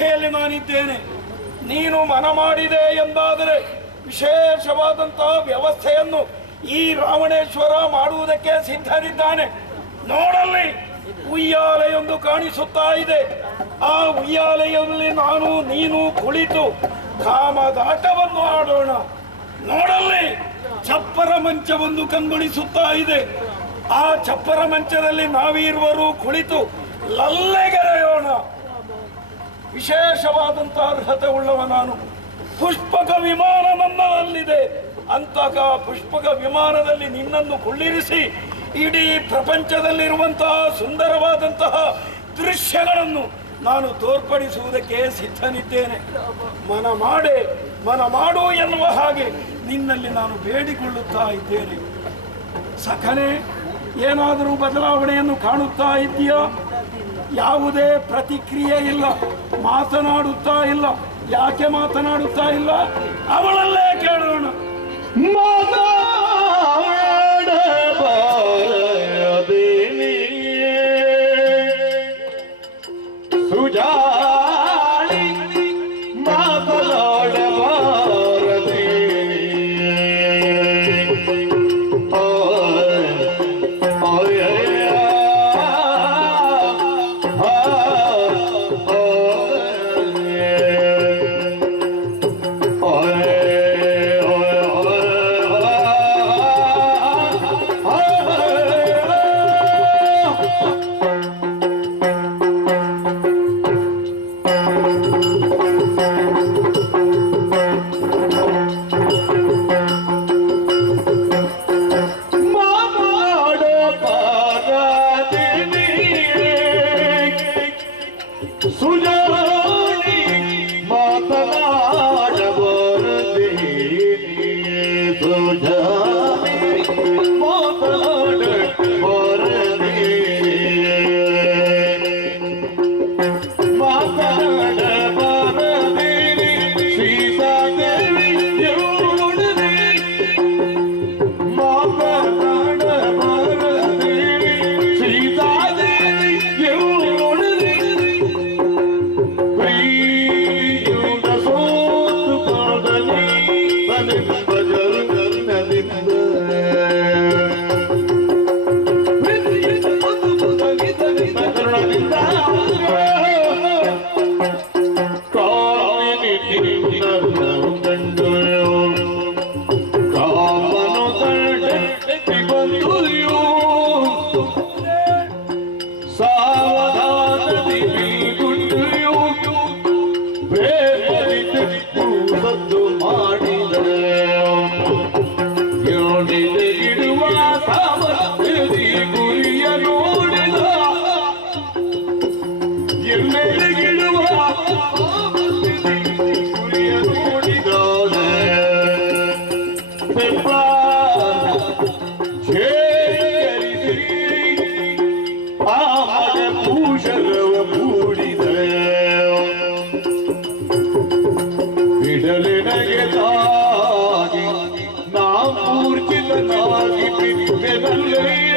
ಇಚ್ಛೆಯಲ್ಲಿ ನಾನಿದ್ದೇನೆ. ನೀನು ಮನ ಮಾಡಿದೆ ಎಂದಾದರೆ ವಿಶೇಷವಾದಂತಹ ವ್ಯವಸ್ಥೆಯನ್ನು ಈ ರಾವಣೇಶ್ವರ ಮಾಡುವುದಕ್ಕೆ ಸಿದ್ಧರಿದ್ದಾನೆ. ನೋಡಲ್ಲಿ ಉಯ್ಯಾಲೆಯೊಂದು ಕಾಣಿಸುತ್ತಾ ಇದೆ. ಆ ಉಯ್ಯಾಲೆಯಲ್ಲಿ ನಾನು ನೀನು ಕುಳಿತು ಕಾಮದಾಟವನ್ನು ಆಡೋಣ. ನೋಡಲ್ಲಿ ಚಪ್ಪರ ಮಂಚವೊಂದು ಕಂಗೊಳಿಸುತ್ತಾ ಇದೆ. ಆ ಚಪ್ಪರ ಮಂಚದಲ್ಲಿ ನಾವಿರುವರು ಕುಳಿತು ಲಲ್ಲೆಗೆರೆಯೋಣ. ವಿಶೇಷವಾದಂತಹ ಅರ್ಹತೆ ಉಳ್ಳವ ನಾನು. ಪುಷ್ಪಕ ವಿಮಾನ ನನ್ನಲ್ಲಿದೆ. ಅಂತಹ ಪುಷ್ಪಕ ವಿಮಾನದಲ್ಲಿ ನಿನ್ನನ್ನು ಕುಳ್ಳಿರಿಸಿ ಇಡೀ ಪ್ರಪಂಚದಲ್ಲಿರುವಂತಹ ಸುಂದರವಾದಂತಹ ದೃಶ್ಯಗಳನ್ನು ನಾನು ತೋರ್ಪಡಿಸುವುದಕ್ಕೆ ಸಿದ್ಧನಿದ್ದೇನೆ. ಮನ ಮಾಡು ಎನ್ನುವ ಹಾಗೆ ನಿನ್ನಲ್ಲಿ ನಾನು ಬೇಡಿಕೊಳ್ಳುತ್ತಾ ಇದ್ದೇನೆ. ಸಖನೆ, ಏನಾದರೂ ಬದಲಾವಣೆಯನ್ನು ಕಾಣುತ್ತಾ ಇದೆಯಾ? ಯಾವುದೇ ಪ್ರತಿಕ್ರಿಯೆ ಇಲ್ಲ, ಮಾತನಾಡುತ್ತಾ ಇಲ್ಲ. ಯಾಕೆ ಮಾತನಾಡುತ್ತಾ ಇಲ್ಲ? ಅವಳಲ್ಲೇ ಕೇಳೋಣ. ನಾವು ಮೂರ್ಛಿತನಾಗಿ ಬಿದ್ದೆನಲ್ಲೇ